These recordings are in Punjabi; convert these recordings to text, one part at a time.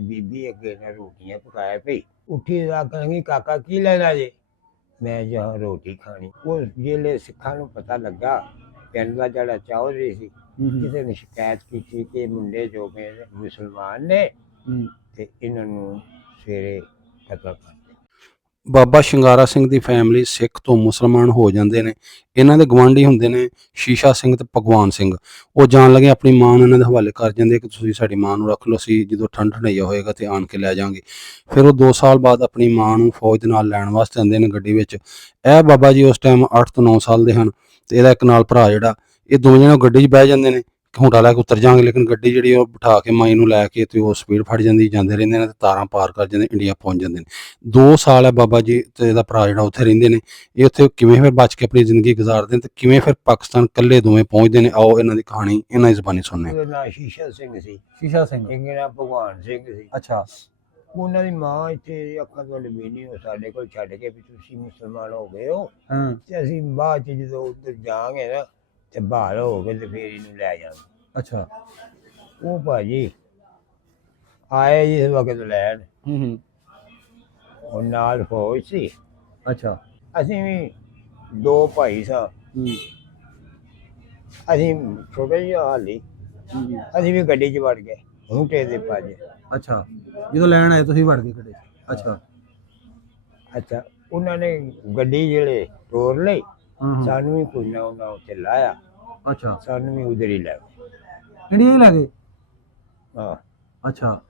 ਬੀਬੀ ਅੱਗੇ ਨਾਲ ਰੋਟੀਆਂ ਪਕਾਇਆ ਪਈ। ਉੱਠੀ ਤਾਂ ਕਹਿੰਦੀ ਕਾਕਾ ਕੀ ਲੈਣਾ ਜੇ? ਮੈਂ ਜਹਾਂ ਰੋਟੀ ਖਾਣੀ। ਉਹ ਜਿਹੜੇ ਸਿੱਖਾਂ ਨੂੰ ਪਤਾ ਲੱਗਾ ਪਿੰਡ ਦਾ ਜਿਹੜਾ ਚੌਧਰੀ ਸੀ ਕਿਸੇ ਨੇ ਸ਼ਿਕਾਇਤ ਕੀਤੀ ਕਿ ਮੁੰਡੇ ਜੋ ਮੁਸਲਮਾਨ ਨੇ ਤੇ ਇਹਨਾਂ ਨੂੰ ਸਵੇਰੇ ਕਤਲ ਕਰ। ਬਾਬਾ ਸ਼ਿੰਗਾਰਾ ਸਿੰਘ ਦੀ ਫੈਮਿਲੀ ਸਿੱਖ ਤੋਂ ਮੁਸਲਮਾਨ ਹੋ ਜਾਂਦੇ ਨੇ। ਇਹਨਾਂ ਦੇ ਗਵਾਂਢੀ ਹੁੰਦੇ ਨੇ ਸ਼ੀਸ਼ਾ ਸਿੰਘ ਤੇ ਭਗਵਾਨ ਸਿੰਘ। ਉਹ ਜਾਣ ਲੱਗੇ ਆਪਣੀ ਮਾਂ ਨੂੰ ਇਹਨਾਂ ਦੇ ਹਵਾਲੇ ਕਰ ਜਾਂਦੇ ਕਿ ਤੁਸੀਂ ਸਾਡੀ ਮਾਂ ਨੂੰ ਰੱਖ ਲਓ, ਅਸੀਂ ਜਦੋਂ ਠੰਡ ਠੰਡਈਆ ਹੋਏਗਾ ਤੇ ਆਣ ਕੇ ਲੈ ਜਾਾਂਗੇ। ਫਿਰ ਉਹ 2 ਸਾਲ ਬਾਅਦ ਆਪਣੀ ਮਾਂ ਨੂੰ ਫੌਜ ਦੇ ਨਾਲ ਲੈਣ ਵਾਸਤੇ ਆਉਂਦੇ ਨੇ ਗੱਡੀ ਵਿੱਚ। ਇਹ ਬਾਬਾ ਜੀ ਉਸ ਟਾਈਮ 8 ਤੋਂ 9 ਸਾਲ ਦੇ ਹਨ ਤੇ ਇਹਦਾ ਇੱਕ ਨਾਲ ਭਰਾ ਜਿਹੜਾ, ਇਹ ਦੋਵੇਂ ਜਣੇ ਗੱਡੀ 'ਚ ਬਹਿ ਜਾਂਦੇ ਨੇ, ਹੁੰਟਾ ਲੈ ਕੇ ਉਤਰ ਜਾਣਗੇ। ਲੇਕਿਨ ਗੱਡੀ ਜਿਹੜੀ ਉਹ ਬਿਠਾ ਕੇ ਮਾਈ ਨੂੰ ਲੈ ਕੇ ਤੇ ਉਹ ਸਪੀਡ ਫੜ ਜਾਂਦੀ, ਜਾਂਦੇ ਰਹਿੰਦੇ ਨੇ ਤੇ ਤਾਰਾਂ ਪਾਰ ਕਰ ਜਾਂਦੇ, ਇੰਡੀਆ ਪਹੁੰਚ ਜਾਂਦੇ ਨੇ। 2 ਸਾਲ ਹੈ ਬਾਬਾ ਜੀ ਤੇ ਇਹਦਾ ਭਰਾ ਜਿਹੜਾ ਉੱਥੇ ਰਹਿੰਦੇ ਨੇ। ਇਹ ਉੱਥੇ ਕਿਵੇਂ ਫਿਰ ਬਚ ਕੇ ਆਪਣੀ ਜ਼ਿੰਦਗੀ ਗੁਜ਼ਾਰਦੇ ਨੇ ਤੇ ਕਿਵੇਂ ਫਿਰ ਪਾਕਿਸਤਾਨ ਇਕੱਲੇ ਦੋਵੇਂ ਪਹੁੰਚਦੇ ਨੇ, ਆਓ ਇਹਨਾਂ ਦੀ ਕਹਾਣੀ ਇਹਨਾਂ ਦੀ ਜ਼ਬਾਨੀ ਸੁਣਨੇ। ਉਹਦਾ ਨਾਂ ਸ਼ੀਸ਼ਾ ਸਿੰਘ ਸੀ। ਸ਼ੀਸ਼ਾ ਸਿੰਘ, ਇੱਕ ਨਾਂ ਭਗਵਾਨ ਸਿੰਘ ਸੀ। ਅੱਛਾ। ਉਹਨਾਂ ਦੀ ਮਾਂ ਇੱਥੇ ਅੱਖਾਂ ਤੋਂ ਲਮੀਨੀ ਉਹ ਸਾਡੇ ਕੋਲ ਛੱਡ ਕੇ ਵੀ ਤੁਸੀਂ ਮੁਸਲਮਾਨ ਹੋ ਗਏ ਹੋ ਤੇ ਅਸੀਂ ਬਾਅਦ 'ਚ ਜਦੋਂ ਉੱਧਰ ਜਾਵਾਂਗੇ ਨਾ ਤੇ ਬਹਾਲ ਹੋ ਕੇ ਤੇ ਫਿਰ ਇਹਨੂੰ ਲੈ ਜਾਵਾਂਗੇ। ਅੱਛਾ। ਉਹ ਭਾਜੀ ਆਏ ਜਿਸ ਵਕਤ ਲੈਣ, ਉਹ ਨਾਲ ਫੌਜ ਸੀ। ਅੱਛਾ। ਅਸੀਂ ਵੀ 2 ਭਾਈ ਸਾਂ। ਅਸੀਂ ਛੋਟੇ ਜਿਹੇ ਹਾਲੀ ਅਸੀਂ ਵੀ ਗੱਡੀ 'ਚ ਵੜ ਗਏ ਹੁੰਟੇ ਦੇ ਭਾਜੀ। ਅੱਛਾ, ਜਦੋਂ ਲੈਣ ਆਏ ਤੁਸੀਂ ਵੜ ਗਏ ਗੱਡੀ 'ਚ? ਅੱਛਾ। ਅੱਛਾ, ਉਹਨਾਂ ਨੇ ਗੱਡੀ ਜਿਹੜੇ ਤੋਰ ਲਈ, ਸਾਨੂੰ ਵੀ ਕੋਈ ਨਾ ਉਹਨਾਂ ਉੱਥੇ ਲਾਇਆ। ਅੱਛਾ, ਸਾਨੂੰ ਵੀ ਉਧਰ ਹੀ ਲੈ ਗਏ। ਇੰਡੀਆ ਹੀ ਲੈ ਗਏ? ਹਾਂ। ਅੱਛਾ।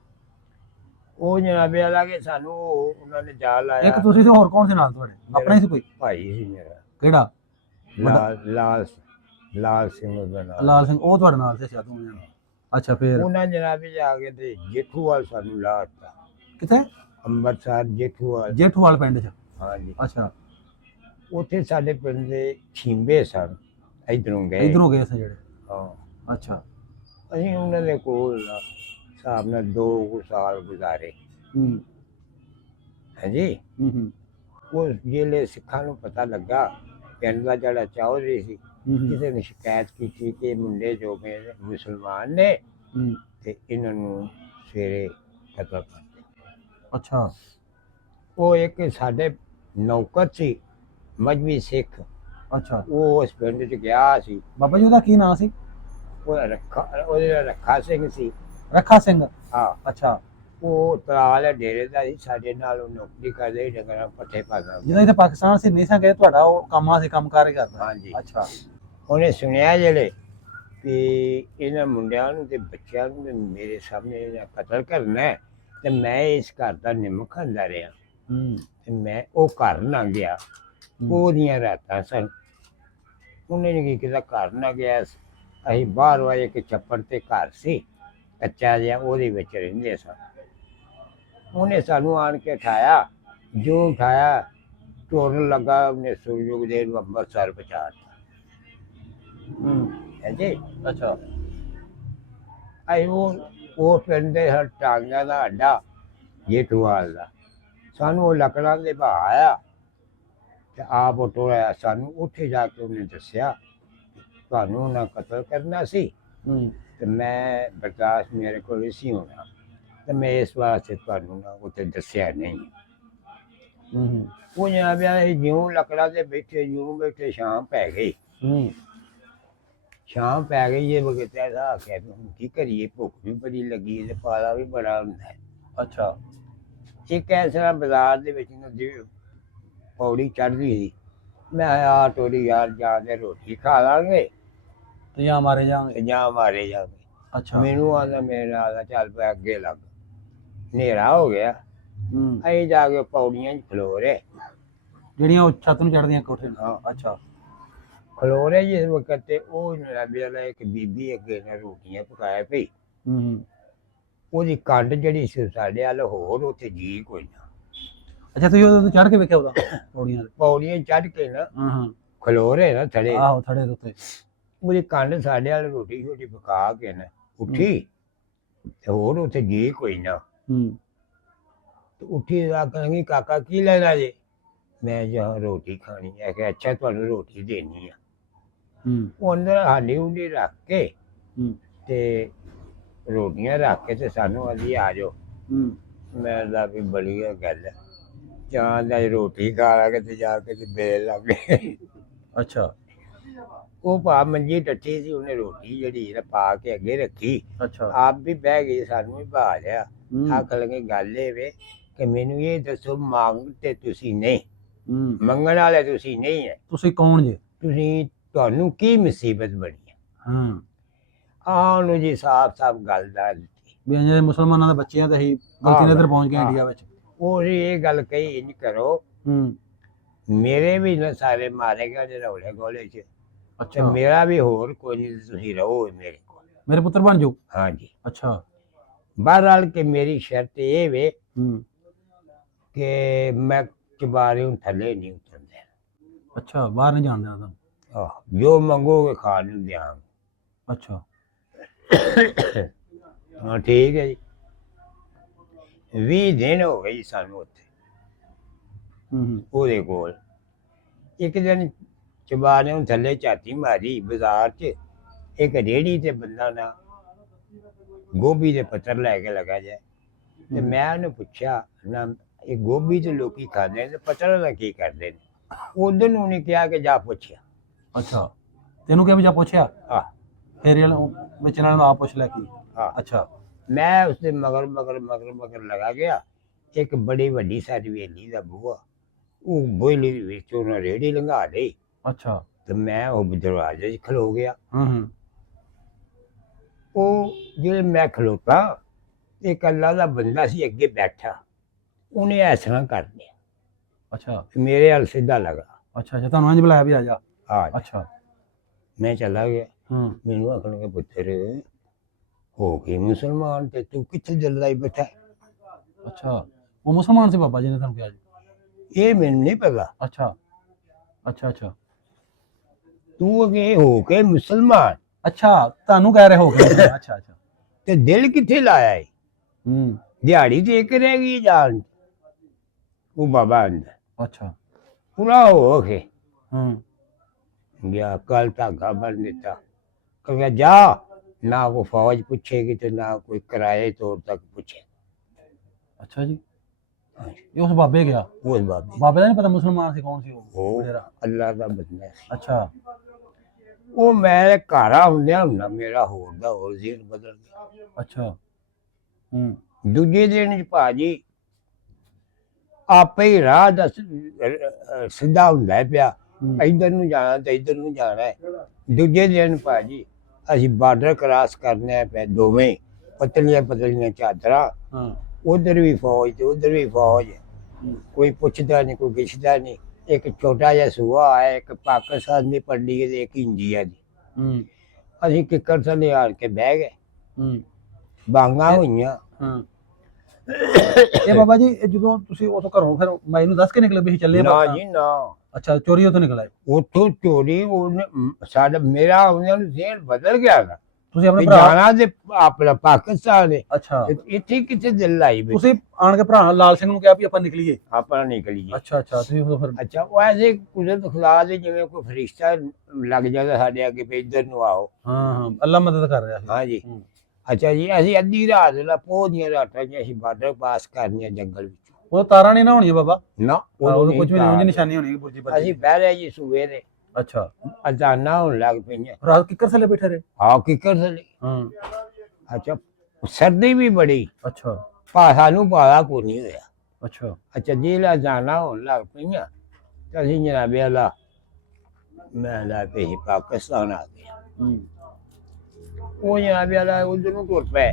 ਉਹ ਜਨਾਬੇ ਵਾਲਾ ਕੇ ਸਾਨੂੰ ਉਹਨਾਂ ਨੇ ਜਾਲ ਲਾਇਆ। ਇੱਕ ਤੁਸੀਂ ਤੇ ਹੋਰ ਕੌਣ ਸੀ ਨਾਲ ਤੁਹਾਡੇ? ਆਪਣਾ ਹੀ ਸੀ ਕੋਈ? ਭਾਈ ਸੀ ਮੇਰਾ। ਕਿਹੜਾ? ਲਾਲ ਸਿੰਘ ਉਹਦਾ ਨਾਮ। ਲਾਲ ਸਿੰਘ, ਉਹ ਤੁਹਾਡੇ ਨਾਲ ਸੀ? ਅੱਛਾ, ਦੋਵੇਂ ਜਣੇ। ਅੱਛਾ, ਫਿਰ ਉਹਨਾਂ ਜਨਾਬੇ ਜਾ ਕੇ ਤੇ ਜੇਠੂਵਾਲ ਸਾਨੂੰ ਲਾ ਦਿੱਤਾ। ਕਿੱਥੇ? ਅੰਮ੍ਰਿਤਸਰ ਜੇਠੂਵਾਲ। ਜੇਠੂਵਾਲ ਪਿੰਡ 'ਚ? ਹਾਂਜੀ। ਅੱਛਾ। ਉੱਥੇ ਸਾਡੇ ਪਿੰਡ ਦੇ ਛਿੰਬੇ ਸਨ, ਇੱਧਰੋਂ ਗਏ ਸੀ ਜਿਹੜੇ? ਹਾਂ। ਅੱਛਾ। ਅਸੀਂ ਉਹਨਾਂ ਦੇ ਕੋਲ ਹਿਸਾਬ ਨਾਲ 2 ਸਾਲ ਗੁਜ਼ਾਰੇ। ਹਾਂਜੀ। ਉਹ ਜਿਹੜੇ ਸਿੱਖਾਂ ਨੂੰ ਪਤਾ ਲੱਗਾ ਪਿੰਡ ਦਾ ਜਿਹੜਾ ਚੌਧਰੀ ਸੀ ਕਿਸੇ ਨੇ ਸ਼ਿਕਾਇਤ ਕੀਤੀ ਕਿ ਮੁੰਡੇ ਜੋ ਮੁਸਲਮਾਨ ਨੇ ਤੇ ਇਹਨਾਂ ਨੂੰ ਸਵੇਰੇ ਕਤਲ ਕਰ। ਅੱਛਾ। ਉਹ ਇੱਕ ਸਾਡੇ ਨੌਕਰ ਸੀ ਮਜਬੀ ਸਿੱਖ। ਅੱਛਾ। ਉਹ ਉਸ ਪਿੰਡ 'ਚ ਗਿਆ ਸੀ। ਬਾਬਾ ਜੀ ਉਹਦਾ ਕੀ ਨਾਂ ਸੀ? ਉਹਦਾ ਰੱਖਾ ਸਿੰਘ ਸੀ। ਰੱਖਾ ਸਿੰਘ? ਹਾਂ। ਅੱਛਾ। ਉਹ ਤਲਾਲ ਡੇਰੇ ਦਾ ਸੀ, ਸਾਡੇ ਨਾਲ ਉਹ ਨੌਕਰੀ ਕਰਦੇ ਸੀ, ਡੰਗਰਾਂ ਪੱਠੇ ਪਾਉਂਦਾ। ਜਦੋਂ ਇੱਥੇ ਪਾਕਿਸਤਾਨ ਸੀ ਨਹੀਂ ਸਾਂ ਗਏ, ਤੁਹਾਡਾ ਉਹ ਕੰਮਾਂ ਸੀ, ਕੰਮ ਕਾਰ ਹੀ ਕਰਦਾ? ਹਾਂਜੀ। ਅੱਛਾ। ਉਹਨੇ ਸੁਣਿਆ ਜਿਹੜੇ ਵੀ ਇਹਨਾਂ ਮੁੰਡਿਆਂ ਨੂੰ ਤੇ ਬੱਚਿਆਂ ਨੂੰ ਮੇਰੇ ਸਾਹਮਣੇ ਇਹਨਾਂ ਕਤਲ ਕਰਨਾ ਹੈ ਤੇ ਮੈਂ ਇਸ ਘਰ ਦਾ ਨਿੰਮ ਖਾਂਦਾ ਰਿਹਾ ਤੇ ਮੈਂ ਉਹ ਘਰ ਨਾ ਗਿਆ। ਉਹਦੀਆਂ ਰਾਤਾਂ ਸਨ। ਉਹਨੇ ਕੀ ਕੀਤਾ, ਘਰ ਨਾ ਗਿਆ। ਅਸੀਂ ਬਾਹਰ ਵਾਲੇ ਇੱਕ ਛੱਪੜ ਤੇ ਘਰ ਸੀ ਕੱਚਾ ਜਿਹਾ, ਉਹਦੇ ਵਿੱਚ ਰਹਿੰਦੇ ਸਾਂ। ਉਹਨੇ ਸਾਨੂੰ ਆਣ ਕੇ ਉਠਾਇਆ, ਜੋ ਉਠਾਇਆ ਟੁਰਨ ਲੱਗਾ, ਉਹਨੇ ਸੁਰਜੁਗ ਦੇ ਨੂੰ ਅੰਮ੍ਰਿਤਸਰ ਪਹੁੰਚਾ ਦਿੱਤਾ। ਹਾਂਜੀ। ਅੱਛਾ। ਅਸੀਂ ਉਹ ਪਿੰਡ ਦੇ ਟਾਂਗਿਆਂ ਦਾ ਅੱਡਾ ਜੇਠੂਵਾਲ ਦਾ, ਸਾਨੂੰ ਉਹ ਲੱਕੜਾਂ ਦੇ ਭਾਅ ਆਇਆ ਤੇ ਆਪ ਉਹ ਟੋਇਆ ਸਾਨੂੰ। ਉੱਥੇ ਜਾ ਕੇ ਉਹਨੇ ਦੱਸਿਆ ਤੁਹਾਨੂੰ ਉਹਨਾਂ ਕਤਲ ਕਰਨਾ ਸੀ ਤੇ ਮੈਂ ਬਰਦਾਸ਼ਤ ਮੇਰੇ ਕੋਲ ਨਹੀਂ ਸੀ ਹੋਣਾ ਤੇ ਮੈਂ ਇਸ ਵਾਸਤੇ ਤੁਹਾਨੂੰ ਨਾ ਉੱਥੇ ਦੱਸਿਆ ਨਹੀਂ। ਉਹ ਜਨਾਬ ਜਿਉਂ ਲੱਕੜਾਂ ਦੇ ਬੈਠੇ ਸ਼ਾਮ ਪੈ ਗਈ। ਸ਼ਾਮ ਪੈ ਗਈ, ਇਹ ਵਕਤ ਐਸਾ ਆਖਿਆ ਵੀ ਹੁਣ ਕੀ ਕਰੀਏ, ਭੁੱਖ ਵੀ ਬੜੀ ਲੱਗੀ ਤੇ ਪਾਲਾ ਵੀ ਬੜਾ ਹੁੰਦਾ ਹੈ। ਅੱਛਾ। ਇੱਕ ਇਸ ਤਰ੍ਹਾਂ ਬਾਜ਼ਾਰ ਦੇ ਵਿੱਚ ਪੌੜੀ ਚੜ੍ਹਦੀ ਸੀ। ਮੈਂ ਆ ਟੋਰੀ ਯਾਰ ਜਾ ਕੇ ਰੋਟੀ ਖਾ ਲਾਂਗੇ ਤੇ ਜਾਂ ਮਾਰੇ ਜਾਵਾਂਗੇ। ਅੱਛਾ। ਮੈਨੂੰ ਆਉਂਦਾ ਮੇਰੇ ਨਾਲ ਚੱਲ ਪਿਆ ਅੱਗੇ ਲੱਗ। ਹਨੇਰਾ ਹੋ ਗਿਆ। ਅਸੀਂ ਜਾ ਕੇ ਪੌੜੀਆਂ 'ਚ ਖਲੋ ਰਹੇ, ਜਿਹੜੀਆਂ ਉਹ ਛੱਤ ਨੂੰ ਚੜ੍ਹਦੀਆਂ ਕੋਠੇ ਨੂੰ? ਹਾਂ। ਅੱਛਾ। ਖਲੋ ਰਹੇ ਜਿਸ ਵਕਤ ਤੇ ਉਹ ਜਨਾਬੇ ਵਾਲਾ ਇੱਕ ਬੀਬੀ ਅੱਗੇ ਨਾਲ ਰੋਟੀਆਂ ਪਕਾਇਆ ਪਈ। ਉਹਦੀ ਕੰਡ ਜਿਹੜੀ ਸੀ ਸਾਡੇ ਵੱਲ ਹੋਰ, ਉੱਥੇ ਜੀ ਕੋਈ ਨਾ। ਅੱਛਾ, ਤੁਸੀਂ ਉਹਦੇ ਚੜ੍ਹ ਕੇ ਵੇਖਿਆ ਉਹਦਾ? ਪੌੜੀਆਂ ਚੜ੍ਹ ਕੇ ਨਾ ਖਲੋ ਰਹੇ ਨਾ ਥੜੇ। ਆਹੋ, ਥੜੇ ਦੇ ਉੱਤੇ ਉਹਦੀ ਕੰਡ ਸਾਡੇ ਵੱਲ ਰੋਟੀ ਛੋਟੀ ਪਕਾ ਕੇ ਨਾ ਉੱਠੀ ਤੇ ਹੋਰ ਉੱਥੇ ਜੀ ਕੋਈ ਨਾ। ਉੱਠੀ ਤਾਂ ਕਹਿੰਦੀ ਕਾਕਾ ਕੀ ਲੈਣਾ ਜੇ? ਮੈਂ ਜਹਾਂ ਰੋਟੀ ਖਾਣੀ ਹੈ। ਕਿ ਅੱਛਾ ਤੁਹਾਨੂੰ ਰੋਟੀ ਦੇਣੀ ਆ। ਉਹ ਅੰਦਰ ਹਾਂਡੀ ਹੁੰਡੀ ਰੱਖ ਕੇ ਤੇ ਰੋਟੀਆਂ ਰੱਖ ਕੇ ਤੇ ਸਾਨੂੰ ਆਂਦੀ ਆ ਜਾਓ। ਮੈਂ ਦਾ ਵੀ ਬੜੀ ਹੈ ਗੱਲ ਜਾਂ ਦਾ ਰੋਟੀ ਖਾ ਲਾ ਕੇ ਤੇ ਜਾ ਕੇ ਤੇ ਬੇਲ ਲੱਗ ਗਏ। ਅੱਛਾ ਉਹ ਭਾ ਮੰਜੀ ਟੱਠੀ ਸੀ, ਉਹਨੇ ਰੋਟੀ ਜਿਹੜੀ ਨਾ ਪਾ ਕੇ ਅੱਗੇ ਰੱਖੀ, ਅੱਛਾ ਆਪ ਵੀ ਬਹਿ ਗਈ, ਸਾਨੂੰ ਵੀ ਭਾ ਲਿਆ। ਆਖ ਲਗੇ ਗੱਲ ਇਹ ਵੇ ਕਿ ਮੈਨੂੰ ਇਹ ਦੱਸੋ ਮੰਗਤੇ ਤੁਸੀਂ ਨਹੀਂ, ਮੰਗਣ ਵਾਲੇ ਤੁਸੀਂ ਨਹੀਂ ਹੈ, ਤੁਸੀਂ ਕੌਣ ਜੇ? ਤੁਸੀਂ ਤੁਹਾਨੂੰ ਕੀ ਮੁਸੀਬਤ ਬਣੀ ਹੈ? ਆਹ ਉਹਨੂੰ ਜੀ ਸਾਫ਼ ਸਾਫ਼ ਗੱਲ ਦੱਸ ਦਿੱਤੀ। ਵੀ ਜਿਹੜੇ ਮੁਸਲਮਾਨਾਂ ਦੇ ਬੱਚੇ ਆ ਤੇ ਅਸੀਂ ਗਲਤੀ ਨਾਲ ਇੱਧਰ ਪਹੁੰਚ ਗਏ ਇੰਡੀਆ ਵਿੱਚ। ਉਹ ਜੀ ਇਹ ਗੱਲ ਕਹੀ, ਇੰਜ ਕਰੋ ਮੇਰੇ ਵੀ ਨਾ ਸਾਰੇ ਮਾਰੇ ਗਏ ਨੇ ਰੌਲੇ ਗੋਲੇ ਚ, ਤੇ ਅੱਛਾ ਮੇਰਾ ਵੀ ਹੋਰ ਕੋਈ ਨਹੀਂ, ਤੁਸੀਂ ਰਹੋ ਮੇਰੇ ਕੋਲ। ਮੇਰੇ ਪੁੱਤਰ ਬਣ ਜਾਓ। ਹਾਂਜੀ ਅੱਛਾ ਬਹਰਹਾਲ ਕਿ ਮੇਰੀ ਸ਼ਰਤ ਇਹ ਵੇ ਕਿ ਮੈਂ ਚੁਬਾਰੇ ਥੱਲੇ ਨਹੀਂ ਉਤਰਦਾ। ਅੱਛਾ ਬਾਹਰ ਨਹੀਂ ਜਾਣ ਦੇਣਾ ਤੁਹਾਨੂੰ? ਆਹ ਜੋ ਮੰਗੋਗੇ ਖਾਣ ਨੂੰ ਦਿਆਂਗੇ। ਅੱਛਾ ਹਾਂ ਠੀਕ ਹੈ ਜੀ। 20 ਦਿਨ ਹੋ ਗਏ ਜੀ ਸਾਨੂੰ ਉੱਥੇ ਉਹਦੇ ਕੋਲ। ਇੱਕ ਦਿਨ ਚੁਬਾਰੇ ਨੂੰ ਥੱਲੇ ਝਾਤੀ ਮਾਰੀ ਬਾਜ਼ਾਰ 'ਚ, ਇੱਕ ਰੇਹੜੀ ਤੇ ਬੰਦਾ ਨਾ ਗੋਭੀ ਦੇ ਪੱਤਰ ਲੈ ਕੇ ਲਗਾ ਜਾਏ, ਤੇ ਮੈਂ ਉਹਨੂੰ ਪੁੱਛਿਆ ਨਾ ਇਹ ਗੋਭੀ ਤੇ ਲੋਕੀ ਖਾਂਦੇ ਨੇ, ਪੱਤਰ ਦਾ ਕੀ ਕਰਦੇ ਨੇ? ਉਦੋਂ ਨੂੰ ਉਹਨੇ ਕਿਹਾ ਕਿ ਜਾ ਪੁੱਛਿਆ। ਅੱਛਾ ਤੈਨੂੰ ਕਿਹਾ ਵੀ ਜਾ ਪੁੱਛਿਆ? ਆਹ ਫੇਰ ਵੇਚਣ ਵਾਲੇ ਨੂੰ ਆਪ ਪੁੱਛ ਲੈ ਕੀ? ਹਾਂ ਅੱਛਾ ਮੈਂ ਉਸਦੇ ਮਗਰ ਲਗਾ ਗਿਆ। ਇੱਕ ਬੜੀ ਵੱਡੀ ਸਾਡੀ ਹਵੇਲੀ ਦਾ ਬੂਹਾ, ਉਹ ਬੋਲੀ ਦੇ ਵਿੱਚ ਉਹਨਾਂ ਰੇਹੜੀ ਲੰਘਾ ਲਈ, ਅੱਛਾ ਤੇ ਮੈਂ ਉਹ ਦਰਵਾਜ਼ੇ 'ਚ ਖਲੋ ਗਿਆ। ਹੂੰ ਉਹ ਜਿਹੜੇ ਮੈਂ ਖਲੋਤਾ, ਇੱਕ ਅੱਲਾ ਦਾ ਬੰਦਾ ਸੀ ਅੱਗੇ ਬੈਠਾ, ਉਹਨੇ ਇਸ ਤਰ੍ਹਾਂ ਕਰ ਲਿਆ, ਅੱਛਾ ਮੇਰੇ ਹਲ ਸਿੱਧਾ ਲਗਾ। ਅੱਛਾ ਅੱਛਾ ਤੁਹਾਨੂੰ ਇੰਜ ਬੁਲਾਇਆ ਵੀ ਆ ਜਾ? ਆ ਅੱਛਾ ਮੈਂ ਚਲਾ ਗਿਆ। ਮੈਨੂੰ ਆਖਣਗੇ ਪੁੱਤਰ ਹੋ ਗਏ ਮੁਸਲਮਾਨ ਤੇ ਤੂੰ ਕਿੱਥੇ ਜਲਦਾ ਹੀ ਬੈਠਾ? ਅੱਛਾ ਉਹ ਮੁਸਲਮਾਨ ਸੀ ਬਾਬਾ ਜੀ ਨੇ ਤੁਹਾਨੂੰ ਕਿਹਾ ਜੀ? ਇਹ ਮੈਨੂੰ ਨਹੀਂ ਪਤਾ। ਅੱਛਾ ਅੱਛਾ ਅੱਛਾ ਤੂੰ ਅੱਗੇ ਹੋ ਕੇ ਮੁਸਲਮਾਨ, ਅੱਛਾ ਤੁਹਾਨੂੰ ਕਹਿ ਰਹੇ ਹੋ ਗਏ? ਅੱਛਾ ਅੱਛਾ ਤੇ ਦਿਲ ਕਿੱਥੇ ਲਾਇਆ ਏ? ਦਿਹਾੜੀ ਤੇ ਇੱਕ ਰਹਿ ਗਈ ਜਾਨ। ਉਹ ਬਾਬਾ ਅੰਦਰ ਅੱਛਾ ਪੂਰਾ ਹੋ ਕੇ ਗਿਆ, ਕੱਲ ਧਾਗਾ ਬੰਨ ਦਿੱਤਾ, ਕਹਿੰਦਾ ਜਾ, ਨਾ ਕੋਈ ਫੌਜ ਪੁੱਛੇਗੀ ਤੇ ਨਾ ਕੋਈ ਕਿਰਾਏ ਤੌਰ ਤੱਕ ਪੁੱਛੇ। ਅੱਛਾ ਜੀ ਇਹ ਉਸ ਬਾਬੇ ਗਿਆ? ਉਸ ਬਾਬੇ ਬਾਬੇ ਦਾ ਨਹੀਂ ਪਤਾ ਮੁਸਲਮਾਨ ਸੀ ਕੌਣ ਸੀ ਉਹ ਅੱਲਾ ਦਾ ਬੰਦਾ ਸੀ। ਅੱਛਾ ਉਹ ਮੈਂ ਘਰ ਆਉਂਦਿਆਂ ਹੁੰਦਾ ਮੇਰਾ ਹੋਰ ਦਾ ਹੋਰ ਜ਼ੀਨ ਬਦਲ ਗਿਆ। ਅੱਛਾ ਦੂਜੇ ਦਿਨ ਭਾਜੀ ਆਪੇ ਹੀ ਰਾਹ ਦਾ ਸਿੱਧਾ ਹੁੰਦਾ ਪਿਆ, ਇੱਧਰ ਨੂੰ ਜਾਣਾ ਤੇ ਇੱਧਰ ਨੂੰ ਜਾਣਾ ਹੈ। ਦੂਜੇ ਦਿਨ ਭਾਜੀ ਅਸੀਂ ਬਾਰਡਰ ਕ੍ਰਾਸ ਕਰਨੇ ਪਏ, ਦੋਵੇਂ ਪਤਲੀਆਂ ਪਤਲੀਆਂ ਚਾਦਰਾਂ, ਉਧਰ ਵੀ ਫੌਜ ਤੇ ਉਧਰ ਵੀ ਫੌਜ, ਕੋਈ ਪੁੱਛਦਾ ਨਹੀਂ ਕੋਈ ਗਿੱਛਦਾ ਨਹੀਂ। ਇੱਕ ਛੋਟਾ ਜਿਹਾ ਸੂਆ ਆਇਆ, ਇੱਕ ਪਾਕਿਸਤਾਨ ਦੀ ਪੱਡੀ ਤੇ ਇੱਕ ਇੰਡੀਆ ਦੀ। ਅਸੀਂ ਕਿੱਕਰ ਥੱਲੇ ਆਣ ਕੇ ਬਹਿ ਗਏ, ਬਾਂਗਾਂ ਹੋਈਆਂ। ਇਹ ਬਾਬਾ ਜੀ ਜਦੋਂ ਤੁਸੀਂ ਉਥੋਂ ਘਰੋਂ ਫਿਰ ਮਾਈ ਨੂੰ ਦੱਸ ਕੇ ਨਿਕਲੇ ਵੀ ਚੱਲੇ? ਨਾ ਜੀ ਨਾ, ਅੱਛਾ ਚੋਰੀ ਉਥੋਂ ਨਿਕਲ ਆਏ? ਉੱਥੋਂ ਚੋਰੀ ਸਾਡਾ ਮੇਰਾ ਉਹਨਾਂ ਨੂੰ ਜ਼ਹਿਨ ਬਦਲ ਗਿਆ ਨਾ, ਤੁਸੀਂ ਆਪਣੇ ਜਾਣਾ ਤੇ ਆਪਣਾ ਪਾਕਿਸਤਾਨ ਹੈ। ਅੱਛਾ ਇੱਥੇ ਕਿੱਥੇ ਦਿਲ ਲਾਈ ਬਈ? ਤੁਸੀਂ ਆਣ ਕੇ ਭਰਾ ਲਾਲ ਸਿੰਘ ਨੂੰ ਕਿਹਾ ਵੀ ਆਪਾਂ ਨਿਕਲੀਏ? ਆਪਣਾ ਨਿਕਲੀਏ। ਅੱਛਾ ਅੱਛਾ ਤੁਸੀਂ ਫਿਰ ਅੱਛਾ ਉਹ ਐਸੇ ਕੁਦਰਤ ਖੁਦਾ ਦੇ ਜਿਵੇਂ ਕੋਈ ਫਰਿਸ਼ਤਾ ਲੱਗ ਜਾਂਦਾ ਸਾਡੇ ਅੱਗੇ ਵੀ ਇੱਧਰ ਨੂੰ ਆਓ। ਹਾਂ ਅੱਲਾ ਮਦਦ ਕਰ ਰਿਹਾ ਸੀ। ਹਾਂ ਜੀ ਅੱਛਾ ਜੀ ਅਸੀਂ ਅੱਧੀ ਰਾਤ ਦਾ ਪੋਹ ਦੀਆਂ ਰਾਤਾਂ 'ਚ ਅਸੀਂ ਬਾਰਡਰ ਪਾਸ ਕਰਨੀਆਂ ਜੰਗਲ ਵਿੱਚ। ਉਹ ਤਾਰਾਂ ਨਹੀਂ ਨਾ ਹੋਣੀਆਂ ਬਾਬਾ? ਨਾ ਉਹ ਕੁਝ ਵੀ ਨਹੀਂ, ਨਿਸ਼ਾਨੀ ਹੋਣੀ ਬੁਰਜੀ ਪਰ। ਅਸੀਂ ਬਹਿ ਰਹੇ ਜੀ ਸੂਏ ਦੇ। ਅੱਛਾ ਅਜ਼ਾਨਾਂ ਹੋਣ ਲੱਗ ਪਈਆਂ। ਰਾਤ ਕਿੱਕਰ ਥੱਲੇ ਬੈਠੇ ਰਹੇ? ਹਾਂ ਕਿੱਕਰ ਥੱਲੇ। ਅੱਛਾ ਸਰਦੀ ਵੀ ਬੜੀ। ਅੱਛਾ ਸਾਨੂੰ ਪਾਲਾ ਕੋਈ ਨਹੀਂ ਹੋਇਆ। ਅੱਛਾ ਅੱਛਾ ਜੀ ਅਜ਼ਾਨਾਂ ਹੋਣ ਲੱਗ ਪਈਆਂ ਤੇ ਅਸੀਂ ਜਨਾਬੇ ਅੱਲਾ ਮੈਂ ਲਾ ਕੇ ਹੀ ਪਾਕਿਸਤਾਨ ਆ ਗਿਆ। ਉਹ ਜਨਾਬੇ ਅੱਲਾ ਉਧਰ ਨੂੰ ਤੁਰ ਪਏ।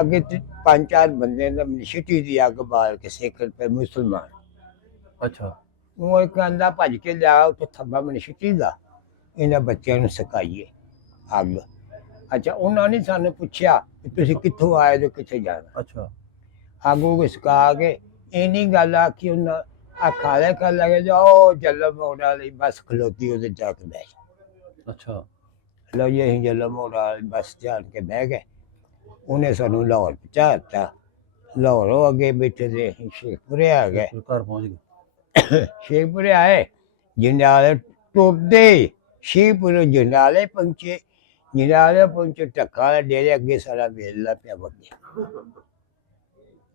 ਅੱਗੇ 5-4 ਬੰਦੇ ਨੇ ਛਿੱਟੀ ਦੀ ਅੱਗ ਬਾਲ ਕੇ ਸੇਕਣ ਪਏ ਮੁਸਲਮਾਨ। ਅੱਛਾ ਉਹ ਇੱਕ ਆਂਦਾ ਭੱਜ ਕੇ ਲਿਆ ਉੱਥੇ ਥੱਬਾ ਮਨਸ਼ਿੱਟੀ ਦਾ, ਇਹਨਾਂ ਬੱਚਿਆਂ ਨੂੰ ਸਕਾਈਏ ਅੱਗ। ਅੱਛਾ ਉਹਨਾਂ ਨੇ ਸਾਨੂੰ ਪੁੱਛਿਆ ਕਿ ਤੁਸੀਂ ਕਿੱਥੋਂ ਆਏ ਤੇ ਕਿੱਥੇ ਜਾਣਾ? ਅੱਛਾ ਅੱਗ ਉਹ ਸਕਾ ਕੇ ਇੰਨੀ ਗੱਲ ਆਖੀ ਉਹਨਾਂ ਆ ਖਾਲੇ ਕਰ ਲਗੇ ਜਾਓ ਜਲਮ ਮੋੜ ਵਾਲੀ ਬੱਸ ਖਲੋਤੀ ਉਹਦੇ ਜਾ ਕੇ ਬਹਿ ਜਾ। ਅੱਛਾ ਲਓ ਜੀ ਅਸੀਂ ਜਲਮ ਮੋੜ ਵਾਲੀ ਬੱਸ ਜਾਣ ਕੇ ਬਹਿ ਗਏ। ਉਹਨੇ ਸਾਨੂੰ ਲਾਹੌਰ ਪਹੁੰਚਾ ਦਿੱਤਾ। ਲਾਹੌਰੋਂ ਅੱਗੇ ਬੈਠੇ ਦੇ ਅਸੀਂ ਸ਼ੇਖਪੁਰੇ ਆ ਗਏ। ਘਰ ਪਹੁੰਚ ਗਏ? ਸ਼ੇਖਪੁਰੇ ਆਏ, ਜੰਡਿਆਲੇ ਟੁੱਟਦੇ ਸ਼ੇਖਪੁਰੇ ਜੰਡਿਆਲੇ ਪਹੁੰਚੇ। ਜੰਡਿਆਲੇ ਪਹੁੰਚੇ ਢੱਕਾ ਵਾਲੇ ਡੇਰੇ ਅੱਗੇ ਸਾਰਾ ਵੇਲਾ ਪਿਆ ਵੱਗੇ।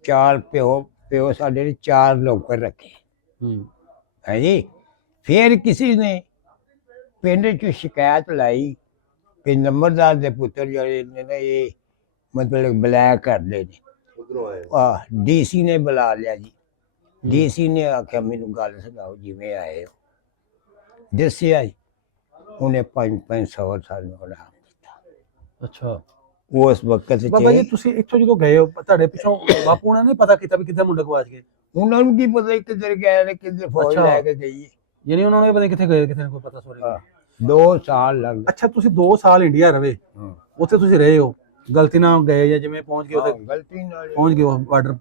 ਚਾਰ ਪਿਓ ਸਾਡੇ ਨੇ 4 ਨੌਕਰ ਰੱਖੇ ਹੈ ਜੀ। ਫਿਰ ਕਿਸੇ ਨੇ ਪਿੰਡ 'ਚ ਸ਼ਿਕਾਇਤ ਲਾਈ ਕਿ ਨੰਬਰਦਾਰ ਦੇ ਪੁੱਤਰ ਜਿਹੜੇ ਨੇ ਨਾ ਇਹ ਮਤਲਬ ਬਲੈਕ ਕਰਦੇ ਨੇ। ਡੀਸੀ ਨੇ ਬੁਲਾ ਲਿਆ ਜੀ। ਡੀਸੀ ਨੇ ਆਖਿਆ ਮੈਨੂੰ ਗੱਲ ਸੁਣਾਓ ਜਿਵੇਂ ਆਏ ਹੋ। ਦੱਸਿਆ ਜੀ, ਉਹਨੇ 500 ਸਾਨੂੰ ਇਨਾਮ ਦਿੱਤਾ। ਅੱਛਾ ਉਸ ਵਕਤ ਬਾਬਾ ਜੀ 'ਚ ਤੁਸੀਂ ਇੱਥੋਂ ਜਦੋਂ ਗਏ ਹੋ ਤੁਹਾਡੇ ਪਿੱਛੋਂ ਬਾਪੂ ਨੇ ਨਹੀਂ ਪਤਾ ਕੀਤਾ ਵੀ ਕਿੱਥੇ ਮੁੰਡਾ ਗਵਾਚ ਗਏ? ਉਹਨਾਂ ਨੂੰ ਕੀ ਪਤਾ ਕਿੱਧਰ ਗਏ ਨੇ, ਕਿੱਧਰ ਫੌਜ ਅੱਛਾ। ਲੈ ਕੇ ਗਈ ਹੈ। ਯਾਨੀ ਉਹਨਾਂ ਨੂੰ ਇਹ ਪਤਾ ਕਿੱਥੇ ਗਏ, ਕਿੱਥੇ ਨਹੀਂ ਕੋਈ ਪਤਾ ਸੋਰੇ। 2 ਸਾਲ ਲੱਗ ਗਏ। ਅੱਛਾ ਤੁਸੀਂ 2 ਸਾਲ ਇੰਡੀਆ ਰਵੇ, ਉੱਥੇ ਤੁਸੀਂ ਰਹੇ ਹੋ, ਗਲਤੀ ਨਾਲ ਗਏ ਜਾਂ ਜਿਵੇਂ ਪਹੁੰਚ ਗਏ ਉੱਥੇ ਗਲਤੀ ਨਾਲ ਪਹੁੰਚ ਗਏ ਬਾਰਡਰ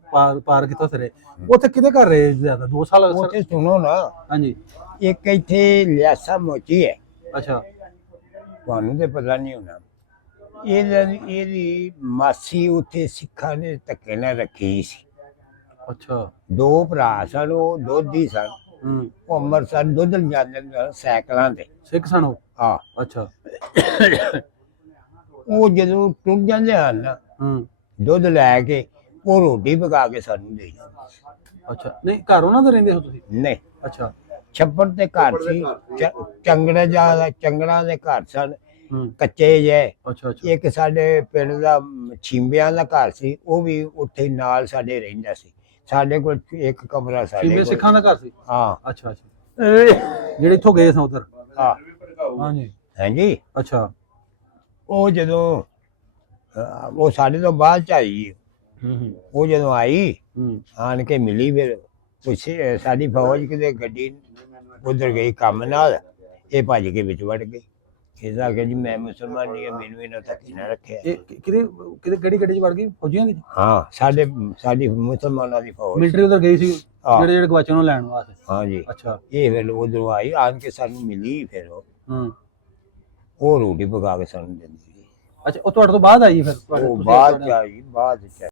ਪਾਰ ਕੀਤਾ ਉੱਥੇ ਰਹੇ, ਉੱਥੇ ਕਿਹਦੇ ਘਰ ਰਹੇ ਜ਼ਿਆਦਾ 2 ਸਾਲ? ਉੱਥੇ ਸੁਣੋ ਨਾ, ਹਾਂਜੀ ਇੱਕ ਇੱਥੇ ਲਿਆਸਾ ਮੋਚੀ ਹੈ, ਅੱਛਾ ਤੁਹਾਨੂੰ ਤੇ ਪਤਾ ਨਹੀਂ ਹੋਣਾ। ਇਹਦੀ ਮਾਸੀ ਉੱਥੇ ਸਿੱਖਾਂ ਨੇ ਧੱਕੇ ਨਾਲ ਰੱਖੀ ਸੀ। ਅੱਛਾ 2 ਭਰਾ ਸਨ, ਉਹ ਦੋਧੀ ਸਨ। ਉਹ ਅੰਮ੍ਰਿਤਸਰ ਦੁੱਧ ਲਿਜਾਂਦੇ ਸਨ ਸਾਈਕਲਾਂ ਤੇ। ਸਿੱਖ ਸਨ ਉਹ? ਹਾਂ। ਅੱਛਾ ਉਹ ਜਦੋਂ ਟੁੱਟ ਜਾਂਦੇ ਹਨ ਨਾ ਦੁੱਧ ਲੈ ਕੇ, ਉਹ ਰੋਟੀ ਪਕਾ ਕੇ ਸਾਨੂੰ ਦੇ ਜਾਂਦੇ। ਅੱਛਾ ਨਹੀਂ ਘਰ ਉਹਨਾਂ ਦੇ ਰਹਿੰਦੇ ਹੋ ਤੁਸੀਂ? ਨਹੀਂ, ਅੱਛਾ ਛੱਪੜ ਤੇ ਘਰ ਸੀ, ਚੰਗੜਾ ਦੇ ਘਰ ਸਨ ਕੱਚੇ ਜਿਹੇ। ਅੱਛਾ ਅੱਛਾ ਇੱਕ ਸਾਡੇ ਪਿੰਡ ਦਾ ਛਿੰਬਿਆਂ ਦਾ ਘਰ ਸੀ, ਉਹ ਵੀ ਉੱਥੇ ਨਾਲ ਸਾਡੇ ਰਹਿੰਦਾ ਸੀ। ਸਾਡੇ ਕੋਲ ਇੱਕ ਕਮਰਾ ਸਾਡੇ ਸ਼ਿਮੇ ਕੋਲ। ਸਿੱਖਾਂ ਦਾ ਘਰ ਸੀ? ਹਾਂ। ਅੱਛਾ ਅੱਛਾ ਜਿਹੜੇ ਇੱਥੋਂ ਗਏ ਸਨ ਉਧਰ? ਹਾਂ ਹਾਂਜੀ ਹਾਂਜੀ। ਅੱਛਾ ਉਹ ਜਦੋਂ ਉਹ ਸਾਡੇ ਤੋਂ ਬਾਅਦ ਚ ਆਈ, ਉਹ ਜਦੋਂ ਆਈ ਆਣ ਕੇ ਮਿਲੀ, ਫਿਰ ਪੁੱਛੇ ਸਾਡੀ ਫੌਜ ਕਿਤੇ ਗੱਡੀ ਉਧਰ ਗਈ ਕੰਮ ਨਾਲ, ਇਹ ਭੱਜ ਕੇ ਵਿੱਚ ਵੜ ਗਈ। ਇਹਦਾ ਕਿ ਜੀ ਮੈਂ ਮੁਸਲਮਾਨ ਨਹੀਂ ਹਾਂ, ਮੈਨੂੰ ਇਹਨਾਂ ਧੱਕੇ ਨਾਲ ਰੱਖਿਆ। ਇਹ ਕਿਹਦੇ ਕਿਹਦੇ ਕਿਹੜੀ ਗੱਡੀ 'ਚ ਵੜ ਗਈ? ਫੌਜੀਆਂ ਦੀ? ਹਾਂ, ਸਾਡੀ ਮੁਸਲਮਾਨਾਂ ਦੀ ਫੌਜ। ਮਿਲਟਰੀ ਉਧਰ ਗਈ ਸੀ ਹਾਂ। ਜਿਹੜੇ ਗਵਾਚੇ ਨੂੰ ਲੈਣ ਵਾਸਤੇ? ਹਾਂਜੀ। ਅੱਛਾ ਇਹ ਫਿਰ ਉਧਰੋਂ ਆਈ, ਆਣ ਕੇ ਸਾਨੂੰ ਮਿਲੀ, ਫਿਰ ਉਹ ਰੋਟੀ ਪਕਾ ਕੇ ਸਾਨੂੰ ਦਿੰਦੀ ਸੀ। ਅੱਛਾ ਉਹ ਤੁਹਾਡੇ ਤੋਂ ਬਾਅਦ ਆਈ ਫਿਰ? ਉਹ ਬਾਅਦ ਚ ਆਈ, ਬਾਅਦ ਚ।